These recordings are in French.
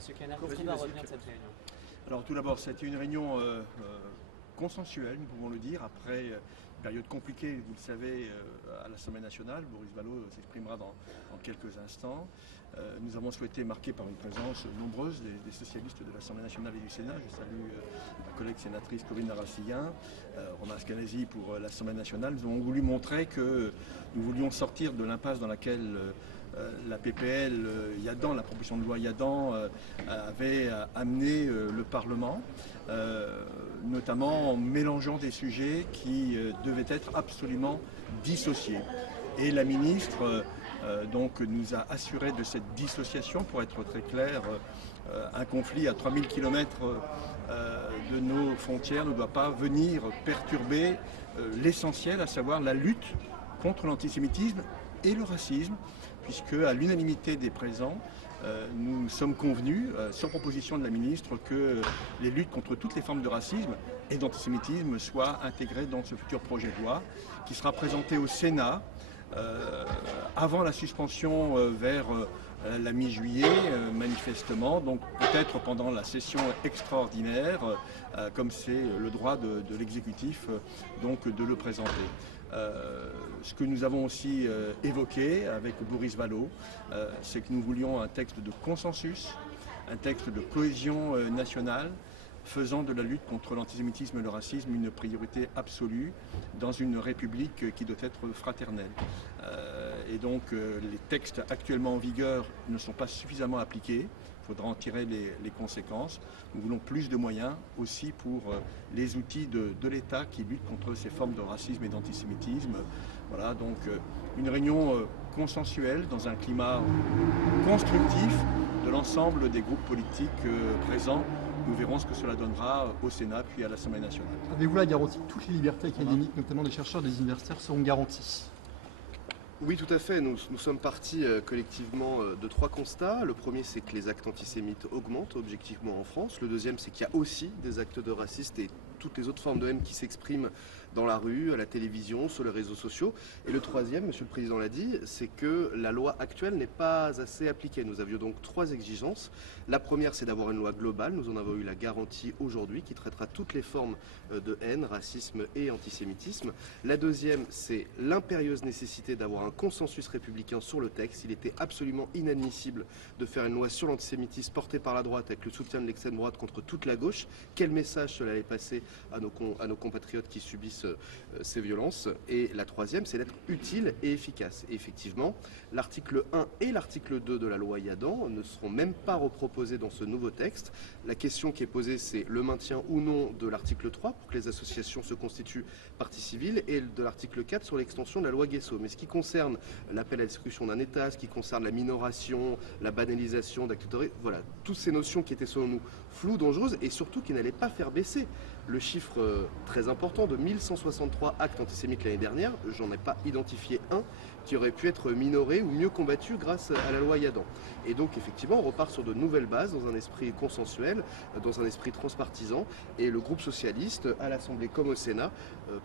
Monsieur Canard, qu'est-ce qu'on va retenir de cette réunion? Alors tout d'abord, c'était une réunion consensuelle, nous pouvons le dire, après une période compliquée, vous le savez, à l'Assemblée nationale. Boris Vallaud s'exprimera dans quelques instants. Nous avons souhaité marquer par une présence nombreuse des socialistes de l'Assemblée nationale et du Sénat. Je salue ma collègue sénatrice Corinne Narassiguin, Romain Scanesi pour l'Assemblée nationale. Nous avons voulu montrer que nous voulions sortir de l'impasse dans laquelle la PPL Yadan, la proposition de loi Yadan, avait amené le Parlement, notamment en mélangeant des sujets qui devaient être absolument dissociés. Et la ministre donc nous a assuré de cette dissociation. Pour être très clair, un conflit à 3000 km de nos frontières ne doit pas venir perturber l'essentiel, à savoir la lutte contre l'antisémitisme et le racisme, puisque à l'unanimité des présents, nous sommes convenus, sur proposition de la ministre, que les luttes contre toutes les formes de racisme et d'antisémitisme soient intégrées dans ce futur projet de loi, qui sera présenté au Sénat avant la suspension vers la mi-juillet, manifestement, donc peut-être pendant la session extraordinaire, comme c'est le droit de l'exécutif, donc de le présenter. Ce que nous avons aussi évoqué avec Boris Vallaud, c'est que nous voulions un texte de consensus, un texte de cohésion nationale, faisant de la lutte contre l'antisémitisme et le racisme une priorité absolue dans une république qui doit être fraternelle. Et donc les textes actuellement en vigueur ne sont pas suffisamment appliqués. Il faudra en tirer les conséquences. Nous voulons plus de moyens aussi pour les outils de l'État qui luttent contre ces formes de racisme et d'antisémitisme. Voilà, donc une réunion consensuelle dans un climat constructif de l'ensemble des groupes politiques présents. Nous verrons ce que cela donnera au Sénat puis à l'Assemblée nationale. Avez-vous la garantie que toutes les libertés académiques, notamment des chercheurs et des universitaires, seront garanties? Oui, tout à fait. Nous sommes partis collectivement de trois constats. Le premier, c'est que les actes antisémites augmentent objectivement en France. Le deuxième, c'est qu'il y a aussi des actes de racistes et toutes les autres formes de haine qui s'expriment dans la rue, à la télévision, sur les réseaux sociaux. Et le troisième, Monsieur le Président l'a dit, c'est que la loi actuelle n'est pas assez appliquée. Nous avions donc trois exigences. La première, c'est d'avoir une loi globale. Nous en avons eu la garantie aujourd'hui, qui traitera toutes les formes de haine, racisme et antisémitisme. La deuxième, c'est l'impérieuse nécessité d'avoir un consensus républicain sur le texte. Il était absolument inadmissible de faire une loi sur l'antisémitisme portée par la droite avec le soutien de l'extrême droite contre toute la gauche. Quel message cela allait passer à nos compatriotes qui subissent ces violences? Et la troisième, c'est d'être utile et efficace. Et effectivement, l'article 1 et l'article 2 de la loi Yadan ne seront même pas reproposés dans ce nouveau texte. La question qui est posée, c'est le maintien ou non de l'article 3 pour que les associations se constituent partie civile, et de l'article 4 sur l'extension de la loi Guesso. Mais ce qui concerne l'appel à l'exécution d'un État, ce qui concerne la minoration, la banalisation d'actes terroristes, voilà, toutes ces notions qui étaient selon nous floues, dangereuses, et surtout qui n'allaient pas faire baisser le chiffre très important de 1163 actes antisémites l'année dernière. J'en ai pas identifié un qui aurait pu être minoré ou mieux combattu grâce à la loi Yadan. Et donc effectivement, on repart sur de nouvelles bases, dans un esprit consensuel, dans un esprit transpartisan, et le groupe socialiste, à l'Assemblée comme au Sénat,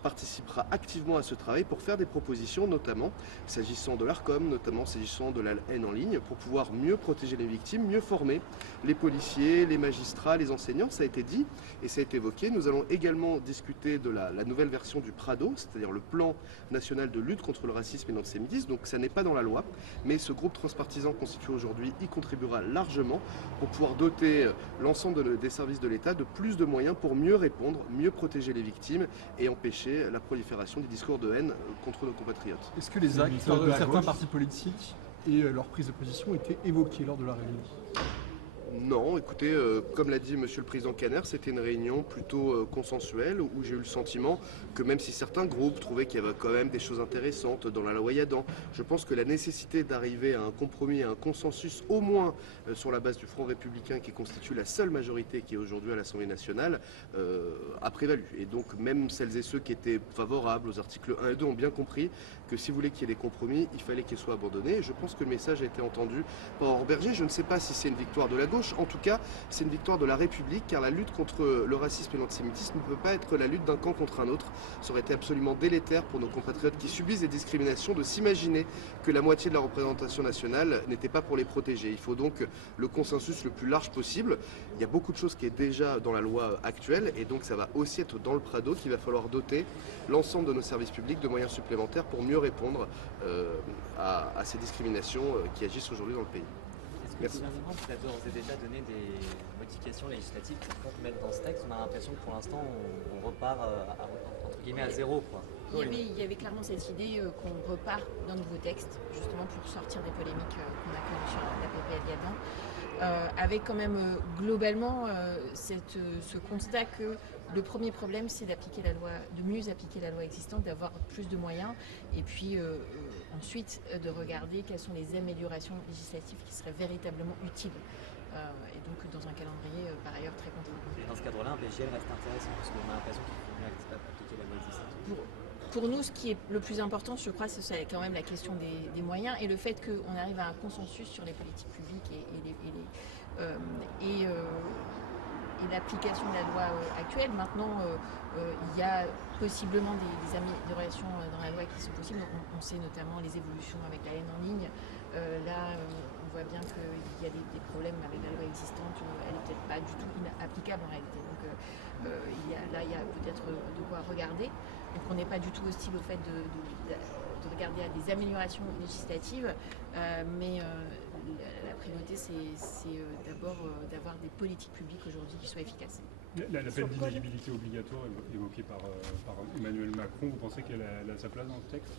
participera activement à ce travail pour faire des propositions, notamment s'agissant de l'ARCOM, notamment s'agissant de la haine en ligne, pour pouvoir mieux protéger les victimes, mieux former les policiers, les magistrats, les enseignants. Ça a été dit et ça a été évoqué. Nous allons également discuter de la nouvelle version du PRADO, c'est-à-dire le plan national de lutte contre le racisme et l'antisémitisme. Donc ça n'est pas dans la loi, mais ce groupe transpartisan constitué aujourd'hui y contribuera largement pour pouvoir doter l'ensemble des services de l'État de plus de moyens pour mieux répondre, mieux protéger les victimes et empêcher la prolifération des discours de haine contre nos compatriotes. Est-ce que les actes de certains partis politiques et leur prise de position étaient évoqués lors de la réunion? Non, écoutez, comme l'a dit Monsieur le Président Kanner, c'était une réunion plutôt consensuelle où j'ai eu le sentiment que même si certains groupes trouvaient qu'il y avait quand même des choses intéressantes dans la loi Yadan, je pense que la nécessité d'arriver à un compromis, à un consensus, au moins sur la base du Front républicain qui constitue la seule majorité qui est aujourd'hui à l'Assemblée nationale, a prévalu. Et donc même celles et ceux qui étaient favorables aux articles 1 et 2 ont bien compris que si vous voulez qu'il y ait des compromis, il fallait qu'ils soient abandonnés. Et je pense que le message a été entendu par Berger. Je ne sais pas si c'est une victoire de la gauche. revanche, en tout cas, c'est une victoire de la République, car la lutte contre le racisme et l'antisémitisme ne peut pas être la lutte d'un camp contre un autre. Ça aurait été absolument délétère pour nos compatriotes qui subissent des discriminations de s'imaginer que la moitié de la représentation nationale n'était pas pour les protéger. Il faut donc le consensus le plus large possible. Il y a beaucoup de choses qui est déjà dans la loi actuelle, et donc ça va aussi être dans le Prado qu'il va falloir doter l'ensemble de nos services publics de moyens supplémentaires pour mieux répondre à ces discriminations qui agissent aujourd'hui dans le pays. Est-ce que le gouvernement vous a d'ores et déjà donné des modifications législatives qui comptent mettre dans ce texte? On a l'impression que pour l'instant on repart entre guillemets à zéro, quoi. Il y avait clairement cette idée qu'on repart d'un nouveau texte, justement pour sortir des polémiques qu'on a connues sur la PPL Gabin, avec quand même globalement ce constat que le premier problème, c'est d'appliquer la loi, de mieux appliquer la loi existante, d'avoir plus de moyens, et puis ensuite de regarder quelles sont les améliorations législatives qui seraient véritablement utiles. Et donc dans un calendrier par ailleurs très contraint. Dans ce cadre-là, un PGL reste intéressant parce qu'on a l'impression qu'il faut mieux appliquer la loi existante. Pour nous, ce qui est le plus important, je crois, c'est quand même la question des moyens et le fait qu'on arrive à un consensus sur les politiques publiques et l'application de la loi actuelle. Maintenant, il y a possiblement des améliorations dans la loi qui sont possibles. On sait notamment les évolutions avec la haine en ligne. Là, on voit bien qu'il y a des problèmes avec la loi existante. Elle n'est peut-être pas du tout applicable en réalité. Donc il y a peut-être de quoi regarder. Donc on n'est pas du tout hostile au fait de regarder à des améliorations législatives, mais la priorité c'est d'abord d'avoir des politiques publiques aujourd'hui qui soient efficaces. La peine d'inéligibilité obligatoire évoquée par Emmanuel Macron, vous pensez qu'elle a sa place dans le texte?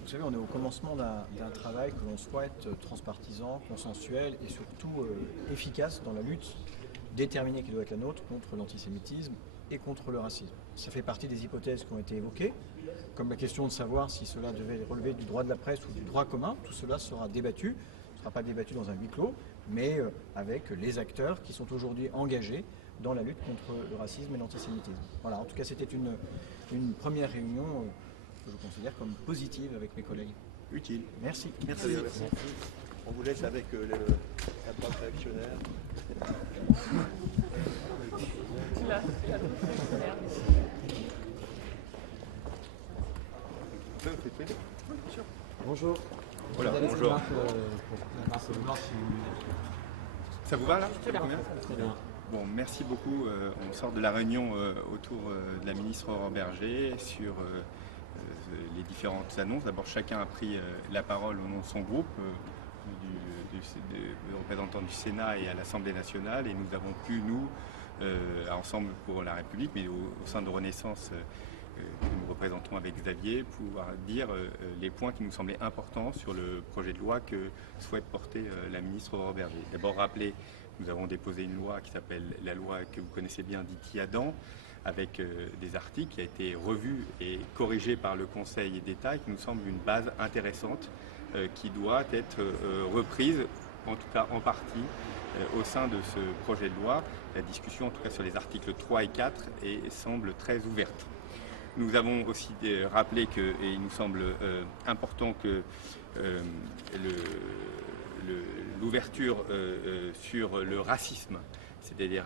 Vous savez, on est au commencement d'un travail que l'on souhaite transpartisan, consensuel et surtout efficace dans la lutte déterminée qui doit être la nôtre contre l'antisémitisme et contre le racisme. Ça fait partie des hypothèses qui ont été évoquées, comme la question de savoir si cela devait relever du droit de la presse ou du droit commun. Tout cela sera débattu. Ce ne sera pas débattu dans un huis clos, mais avec les acteurs qui sont aujourd'hui engagés dans la lutte contre le racisme et l'antisémitisme. Voilà, en tout cas, c'était une première réunion que je considère comme positive avec mes collègues. Utile. Merci. Merci. On vous laisse avec la droite réactionnaire. Bonjour. Voilà, bonjour. Ça vous va là? Très bien. Bon, merci beaucoup. On sort de la réunion autour de la ministre Aurore Bergé sur les différentes annonces. D'abord, chacun a pris la parole au nom de son groupe, des représentants du Sénat et à l'Assemblée nationale, et nous avons pu, nous, Ensemble pour la République, mais au sein de Renaissance, que nous représentons avec Xavier, pouvoir dire les points qui nous semblaient importants sur le projet de loi que souhaite porter la ministre Aurore Bergé. D'abord rappeler, nous avons déposé une loi qui s'appelle la loi que vous connaissez bien, dite Yadan, avec des articles qui a été revus et corrigés par le Conseil d'État et qui nous semble une base intéressante qui doit être reprise, en tout cas en partie, au sein de ce projet de loi. La discussion, en tout cas sur les articles 3 et 4, semble très ouverte. Nous avons aussi rappelé qu'il nous semble important que l'ouverture sur le racisme, c'est-à-dire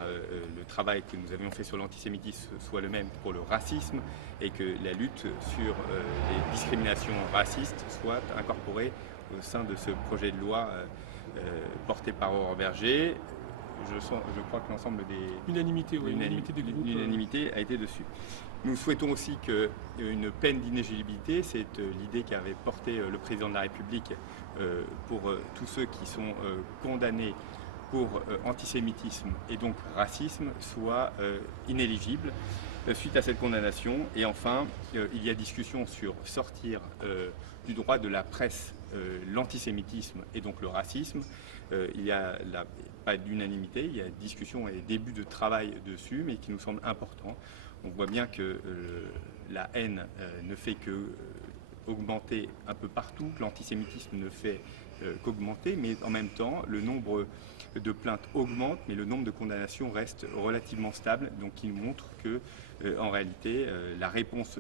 le travail que nous avions fait sur l'antisémitisme, soit le même pour le racisme, et que la lutte sur les discriminations racistes soit incorporée au sein de ce projet de loi porté par Aurore Bergé. Je crois que l'ensemble des... L'unanimité a été dessus. Nous souhaitons aussi qu'une peine d'inéligibilité, c'est l'idée qu'avait portée le président de la République pour tous ceux qui sont condamnés pour antisémitisme et donc racisme, soit inéligible suite à cette condamnation. Et enfin, il y a discussion sur sortir du droit de la presse l'antisémitisme et donc le racisme. Il y a pas d'unanimité, il y a discussion et début de travail dessus, mais qui nous semble important. On voit bien que la haine ne fait que augmenter un peu partout, que l'antisémitisme ne fait qu'augmenter, mais en même temps, le nombre de plaintes augmente, mais le nombre de condamnations reste relativement stable, donc qui nous montre que, en réalité, la réponse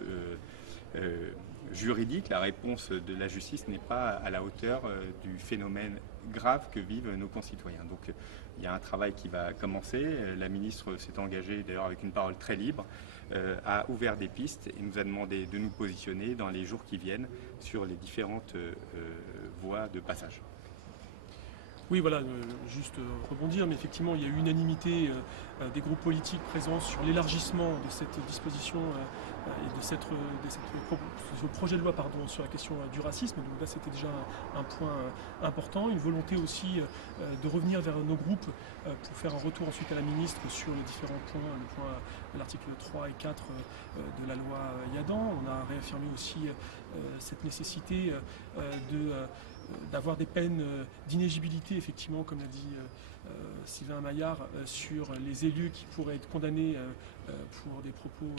juridique, la réponse de la justice n'est pas à la hauteur du phénomène grave que vivent nos concitoyens. Donc il y a un travail qui va commencer. La ministre s'est engagée, d'ailleurs avec une parole très libre, a ouvert des pistes et nous a demandé de nous positionner dans les jours qui viennent sur les différentes voies de passage. Oui, voilà, juste rebondir, mais effectivement, il y a eu unanimité des groupes politiques présents sur l'élargissement de cette disposition et de ce projet de loi sur la question du racisme. Donc là, c'était déjà un point important, une volonté aussi de revenir vers nos groupes pour faire un retour ensuite à la ministre sur les différents points, l'article 3 et 4 de la loi Yadan. On a réaffirmé aussi cette nécessité d'avoir des peines d'inéligibilité, effectivement, comme l'a dit Sylvain Maillard, sur les élus qui pourraient être condamnés pour des propos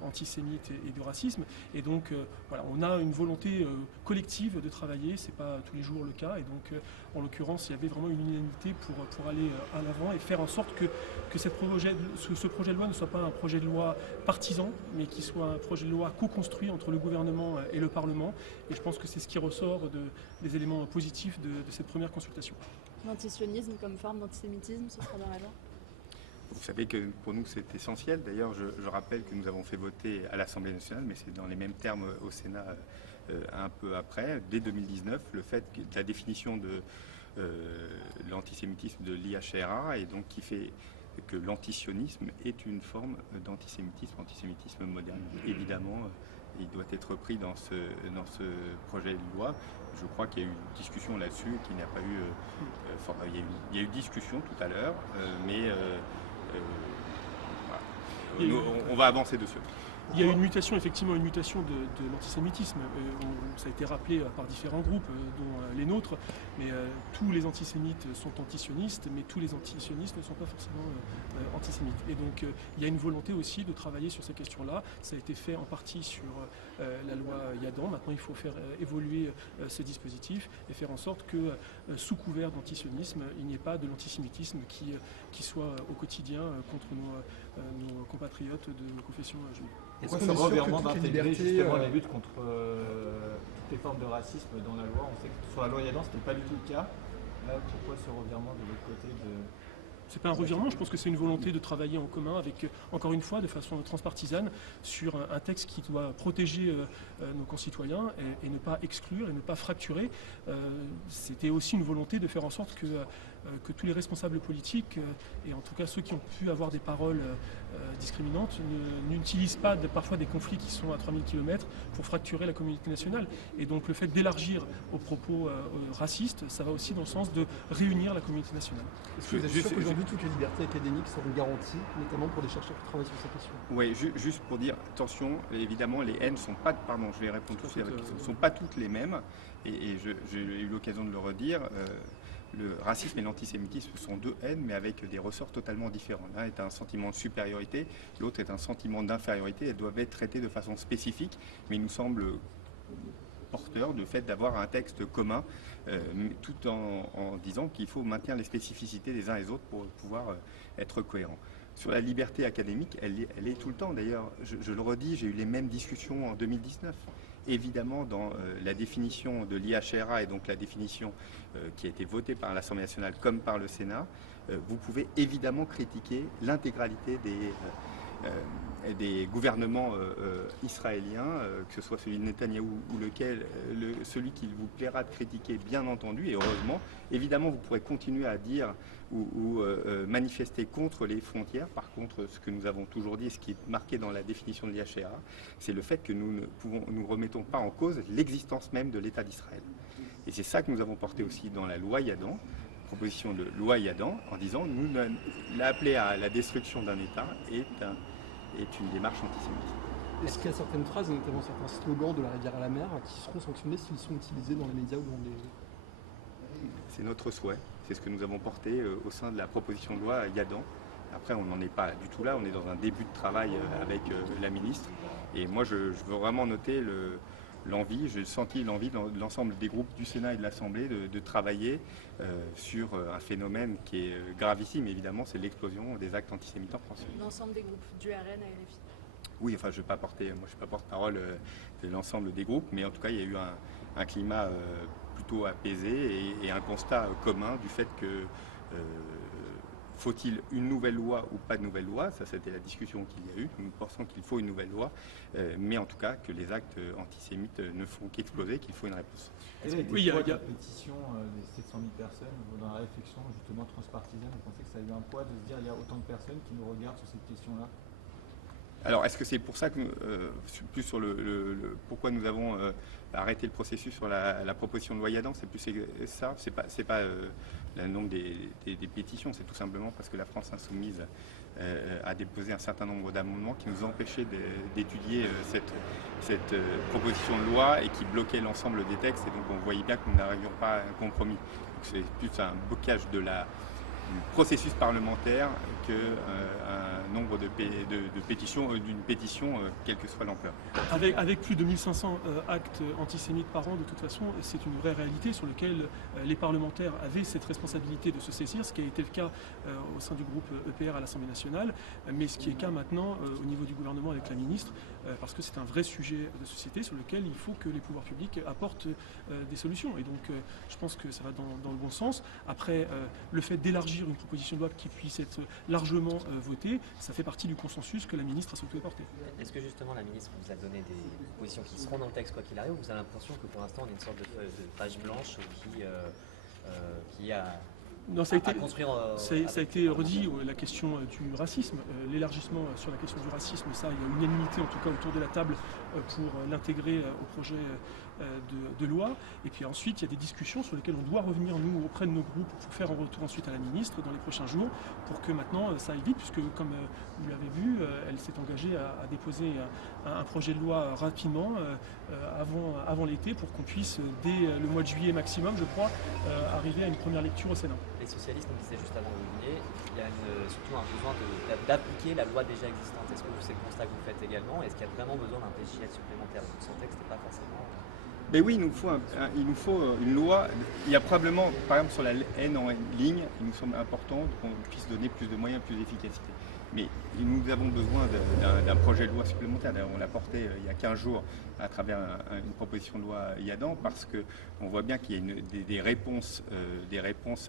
antisémites et de racisme. Et donc, voilà, on a une volonté collective de travailler, c'est pas tous les jours le cas. Et donc, en l'occurrence, il y avait vraiment une unanimité pour aller à l'avant et faire en sorte que ce projet de loi ne soit pas un projet de loi partisan, mais qu'il soit un projet de loi co-construit entre le gouvernement et le Parlement. Et je pense que c'est ce qui ressort des éléments positifs de cette première consultation. L'antisionisme comme forme d'antisémitisme, ce sera dans la loi? Vous savez que pour nous c'est essentiel. D'ailleurs, je rappelle que nous avons fait voter à l'Assemblée nationale, mais c'est dans les mêmes termes au Sénat un peu après, dès 2019, le fait que la définition de l'antisémitisme de l'IHRA, et donc qui fait que l'antisionisme est une forme d'antisémitisme moderne. Évidemment, il doit être pris dans ce projet de loi. Je crois qu'il y a eu une discussion là-dessus, qu'il n'y a pas eu... il y a eu discussion tout à l'heure, mais voilà. On va avancer dessus. Il y a une mutation, effectivement, une mutation de l'antisémitisme. Ça a été rappelé par différents groupes, dont les nôtres. Mais tous les antisémites sont antisionistes, mais tous les antisionistes ne sont pas forcément antisémites. Et donc, il y a une volonté aussi de travailler sur ces questions-là. Ça a été fait en partie sur la loi Yadan. Maintenant, il faut faire évoluer ce dispositif et faire en sorte que, sous couvert d'antisionisme, il n'y ait pas de l'antisémitisme qui soit au quotidien contre nos compatriotes de confession juive. Pourquoi ce revirement d'intégrer justement la lutte contre toutes les formes de racisme dans la loi? On sait que sur la loi Yadan, ce n'était pas du tout le cas. Là, pourquoi ce revirement de l'autre côté C'est pas un revirement, je pense que c'est une volonté de travailler en commun avec, encore une fois, de façon transpartisane, sur un texte qui doit protéger nos concitoyens et ne pas exclure et ne pas fracturer. C'était aussi une volonté de faire en sorte que tous les responsables politiques, et en tout cas ceux qui ont pu avoir des paroles discriminantes, n'utilisent pas parfois des conflits qui sont à 3000 km pour fracturer la communauté nationale. Et donc le fait d'élargir aux propos racistes, ça va aussi dans le sens de réunir la communauté nationale. Est-ce que vous êtes sûr qu'aujourd'hui toutes les libertés académiques seront garanties, notamment pour les chercheurs qui travaillent sur ces questions? Oui, juste pour dire, attention, évidemment, les haines sont pas, pardon, je vais répondre tout de suite à votre question, sont pas toutes les mêmes, et j'ai eu l'occasion de le redire. Le racisme et l'antisémitisme sont deux haines, mais avec des ressorts totalement différents. L'un est un sentiment de supériorité, l'autre est un sentiment d'infériorité. Elles doivent être traitées de façon spécifique, mais il nous semble porteur du fait d'avoir un texte commun, tout en disant qu'il faut maintenir les spécificités des uns et des autres pour pouvoir être cohérent. Sur la liberté académique, elle est tout le temps. D'ailleurs, je le redis, j'ai eu les mêmes discussions en 2019. Évidemment, dans la définition de l'IHRA et donc la définition qui a été votée par l'Assemblée nationale comme par le Sénat, vous pouvez évidemment critiquer l'intégralité des gouvernements israéliens, que ce soit celui de Netanyahou ou celui qu'il vous plaira de critiquer, bien entendu, et heureusement. Évidemment, vous pourrez continuer à dire ou manifester contre les frontières. Par contre, ce que nous avons toujours dit, ce qui est marqué dans la définition de l'IHRA, c'est le fait que nous ne remettons pas en cause l'existence même de l'État d'Israël. Et c'est ça que nous avons porté aussi dans la loi Yadan, proposition de loi Yadan, en disant l'appeler à la destruction d'un État est une démarche antisémite. Est-ce qu'il y a certaines phrases, et notamment certains slogans de la rivière à la mer, qui seront sanctionnés s'ils sont utilisés dans les médias ou dans les... C'est notre souhait, c'est ce que nous avons porté au sein de la proposition de loi Yadan. Après, on n'en est pas du tout là, on est dans un début de travail avec la ministre. Et moi, je veux vraiment noter l'envie, j'ai senti l'envie de l'ensemble des groupes du Sénat et de l'Assemblée de travailler sur un phénomène qui est gravissime, évidemment, c'est l'explosion des actes antisémites en France. L'ensemble des groupes, du RN à RFI. Oui, enfin, je ne suis pas porte-parole de l'ensemble des groupes, mais en tout cas, il y a eu un climat plutôt apaisé et un constat commun du fait que faut-il une nouvelle loi ou pas de nouvelle loi? Ça, c'était la discussion qu'il y a eu. Nous pensons qu'il faut une nouvelle loi, mais en tout cas que les actes antisémites ne font qu'exploser, qu'il faut une réponse. Oui, il y a la pétition des 700 000 personnes dans la réflexion justement transpartisane. Vous pensez que ça a eu un poids de se dire il y a autant de personnes qui nous regardent sur cette question-là? Alors, est-ce que c'est pour ça que, plus sur pourquoi nous avons arrêté le processus sur la proposition de loi Yadan? C'est plus ça? C'est pas le nombre des pétitions, c'est tout simplement parce que la France Insoumise a déposé un certain nombre d'amendements qui nous empêchaient d'étudier cette proposition de loi et qui bloquaient l'ensemble des textes. Et donc, on voyait bien que nous n'arrivions pas à un compromis. Donc, c'est plus un blocage du processus parlementaire qu'un nombre de pétitions, d'une pétition, quelle que soit l'ampleur. Avec plus de 1500 actes antisémites par an, de toute façon, c'est une vraie réalité sur laquelle les parlementaires avaient cette responsabilité de se saisir, ce qui a été le cas au sein du groupe EPR à l'Assemblée nationale, mais ce qui est le cas maintenant au niveau du gouvernement avec la ministre, parce que c'est un vrai sujet de société sur lequel il faut que les pouvoirs publics apportent des solutions. Et donc, je pense que ça va dans le bon sens. Après, le fait d'élargir une proposition de loi qui puisse être largement votée, ça fait partie du consensus que la ministre a souhaité porter. Est-ce que justement la ministre vous a donné des propositions qui seront dans le texte quoi qu'il arrive, ou vous avez l'impression que pour l'instant on est une sorte de page blanche qui a... Non, ça a été redit, la question du racisme, l'élargissement sur la question du racisme, ça, il y a une unanimité en tout cas autour de la table pour l'intégrer au projet de loi. Et puis ensuite, il y a des discussions sur lesquelles on doit revenir, nous, auprès de nos groupes, pour faire un retour ensuite à la ministre dans les prochains jours, pour que maintenant ça aille vite, puisque comme vous l'avez vu, elle s'est engagée à déposer un projet de loi rapidement, avant l'été, pour qu'on puisse, dès le mois de juillet maximum, je crois, arriver à une première lecture au Sénat. Les socialistes nous disaient juste avant que vous veniez, il y a surtout un besoin d'appliquer la loi déjà existante. Est-ce que c'est le constat que vous faites également? Est-ce qu'il y a vraiment besoin d'un PJL supplémentaire? Donc son texte n'est pas forcément... Mais oui, il nous faut une loi. Il y a probablement, par exemple sur la haine en ligne, il nous semble important qu'on puisse donner plus de moyens, plus d'efficacité. Mais nous avons besoin d'un projet de loi supplémentaire. D'ailleurs, on l'a porté il y a 15 jours à travers une proposition de loi Yadan, parce qu'on voit bien qu'il y a des réponses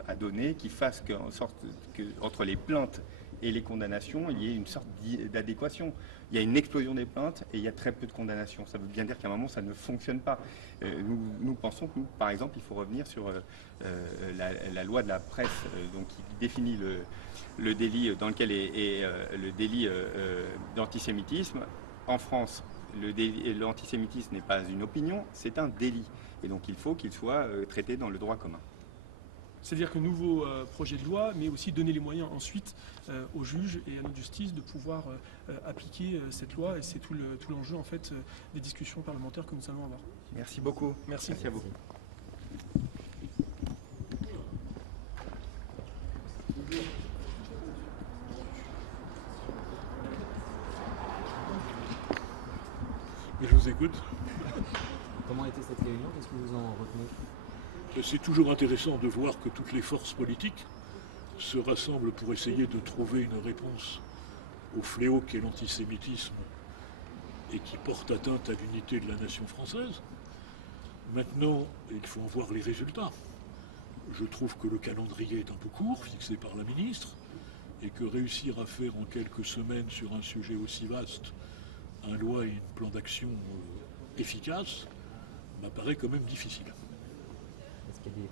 à donner qui fassent en sorte qu'entre les plaintes et les condamnations, il y ait une sorte d'adéquation. Il y a une explosion des plaintes et il y a très peu de condamnations. Ça veut bien dire qu'à un moment, ça ne fonctionne pas. Nous pensons que, par exemple, il faut revenir sur la loi de la presse, donc qui définit le délit dans lequel est le délit d'antisémitisme. En France, l'antisémitisme n'est pas une opinion, c'est un délit. Et donc il faut qu'il soit traité dans le droit commun. C'est-à-dire qu'un nouveau projet de loi, mais aussi donner les moyens ensuite aux juges et à notre justice de pouvoir appliquer cette loi. Et c'est tout l'enjeu en fait des discussions parlementaires que nous allons avoir. Merci beaucoup. Merci. Merci à vous. Je vous écoute. Comment était cette réunion? Qu'est-ce que vous en retenez? C'est toujours intéressant de voir que toutes les forces politiques se rassemblent pour essayer de trouver une réponse au fléau qu'est l'antisémitisme et qui porte atteinte à l'unité de la nation française. Maintenant, il faut en voir les résultats. Je trouve que le calendrier est un peu court, fixé par la ministre, et que réussir à faire en quelques semaines sur un sujet aussi vaste un loi et un plan d'action efficace m'apparaît quand même difficile. Est-ce qu'il y a des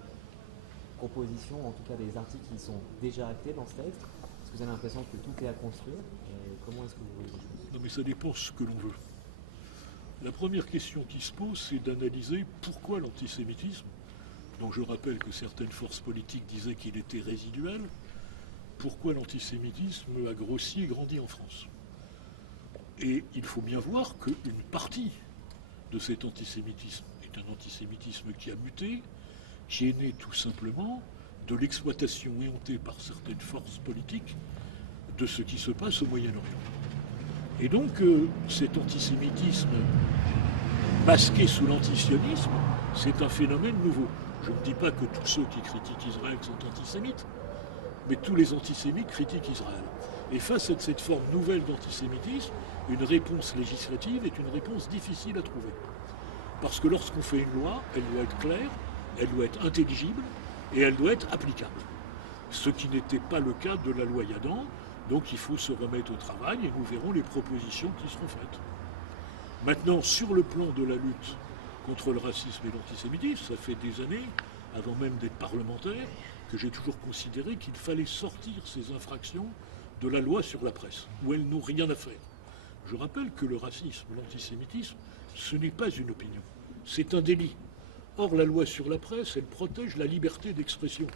propositions, en tout cas des articles qui sont déjà actés dans ce texte? Est-ce que vous avez l'impression que tout est à construire? Comment est-ce que vous voyez les choses? Non, mais ça dépend ce que l'on veut. La première question qui se pose, c'est d'analyser pourquoi l'antisémitisme, dont je rappelle que certaines forces politiques disaient qu'il était résiduel, pourquoi l'antisémitisme a grossi et grandi en France. Et il faut bien voir qu'une partie de cet antisémitisme est un antisémitisme qui a muté, qui est né tout simplement de l'exploitation éhontée par certaines forces politiques de ce qui se passe au Moyen-Orient. Et donc cet antisémitisme masqué sous l'antisionisme, c'est un phénomène nouveau. Je ne dis pas que tous ceux qui critiquent Israël sont antisémites, mais tous les antisémites critiquent Israël. Et face à cette forme nouvelle d'antisémitisme, une réponse législative est une réponse difficile à trouver. Parce que lorsqu'on fait une loi, elle doit être claire, elle doit être intelligible et elle doit être applicable. Ce qui n'était pas le cas de la loi Yadan, donc il faut se remettre au travail et nous verrons les propositions qui seront faites. Maintenant, sur le plan de la lutte contre le racisme et l'antisémitisme, ça fait des années, avant même d'être parlementaire, que j'ai toujours considéré qu'il fallait sortir ces infractions de la loi sur la presse, où elles n'ont rien à faire. Je rappelle que le racisme, l'antisémitisme, ce n'est pas une opinion, c'est un délit. Or, la loi sur la presse, elle protège la liberté d'expression,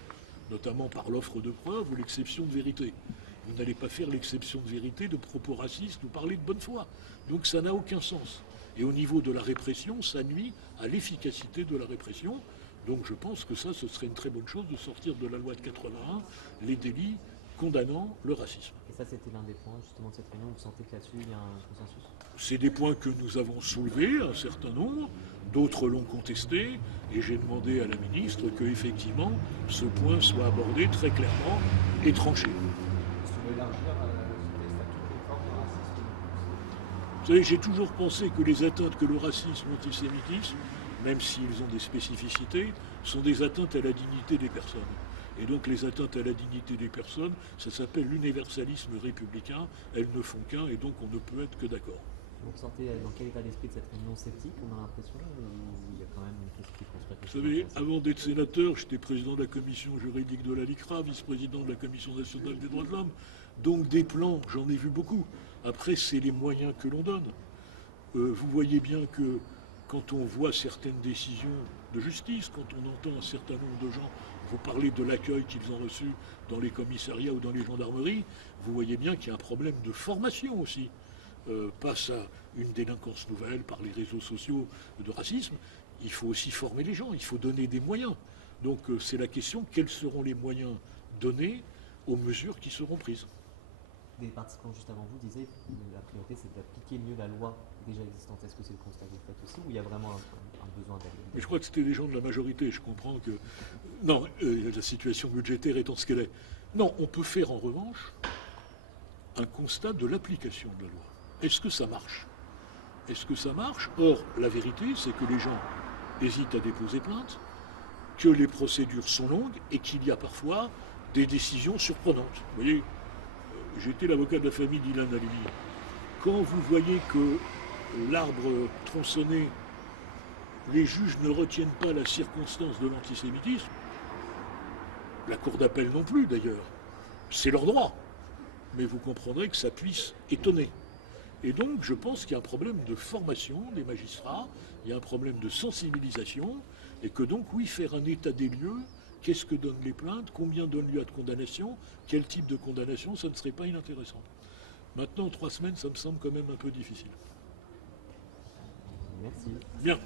notamment par l'offre de preuves ou l'exception de vérité. Vous n'allez pas faire l'exception de vérité de propos racistes ou parler de bonne foi. Donc ça n'a aucun sens. Et au niveau de la répression, ça nuit à l'efficacité de la répression. Donc je pense que ça, ce serait une très bonne chose de sortir de la loi de 81 les délits condamnant le racisme. Et ça, c'était l'un des points justement de cette réunion. Vous sentez que là-dessus, il y a un consensus? C'est des points que nous avons soulevés, un certain nombre, d'autres l'ont contesté, et j'ai demandé à la ministre que, effectivement, ce point soit abordé très clairement et tranché. Vous savez, j'ai toujours pensé que les atteintes que le racisme, l'antisémitisme, même s'ils ont des spécificités, sont des atteintes à la dignité des personnes. Et donc les atteintes à la dignité des personnes, ça s'appelle l'universalisme républicain, elles ne font qu'un, et donc on ne peut être que d'accord. Vous ressentez dans quel état d'esprit de cette réunion sceptique, on a l'impression, ou il y a quand même une question qui construit? Vous savez, avant d'être sénateur, j'étais président de la commission juridique de la LICRA, vice-président de la Commission nationale des droits de l'homme. Donc des plans, j'en ai vu beaucoup. Après, c'est les moyens que l'on donne. Vous voyez bien que quand on voit certaines décisions de justice, quand on entend un certain nombre de gens vous parler de l'accueil qu'ils ont reçu dans les commissariats ou dans les gendarmeries, vous voyez bien qu'il y a un problème de formation aussi. Face à une délinquance nouvelle par les réseaux sociaux de racisme, il faut aussi former les gens, il faut donner des moyens. Donc c'est la question, quels seront les moyens donnés aux mesures qui seront prises? Des participants juste avant vous disaient que la priorité c'est d'appliquer mieux la loi déjà existante. Est-ce que c'est le constat que vous faites aussi, ou il y a vraiment un besoin d'aller? Mais je crois que c'était des gens de la majorité, je comprends que... Non, la situation budgétaire étant ce qu'elle est. Non, on peut faire en revanche un constat de l'application de la loi. Est-ce que ça marche? Est-ce que ça marche? Or, la vérité, c'est que les gens hésitent à déposer plainte, que les procédures sont longues et qu'il y a parfois des décisions surprenantes. Vous voyez, j'étais l'avocat de la famille d'Ilan Halimi. Quand vous voyez que l'arbre tronçonné, les juges ne retiennent pas la circonstance de l'antisémitisme, la cour d'appel non plus d'ailleurs, c'est leur droit. Mais vous comprendrez que ça puisse étonner. Et donc, je pense qu'il y a un problème de formation des magistrats, il y a un problème de sensibilisation, et que donc, oui, faire un état des lieux, qu'est-ce que donnent les plaintes, combien donnent lieu à de condamnation, quel type de condamnation, ça ne serait pas inintéressant. Maintenant, 3 semaines, ça me semble quand même un peu difficile. Merci. Bien.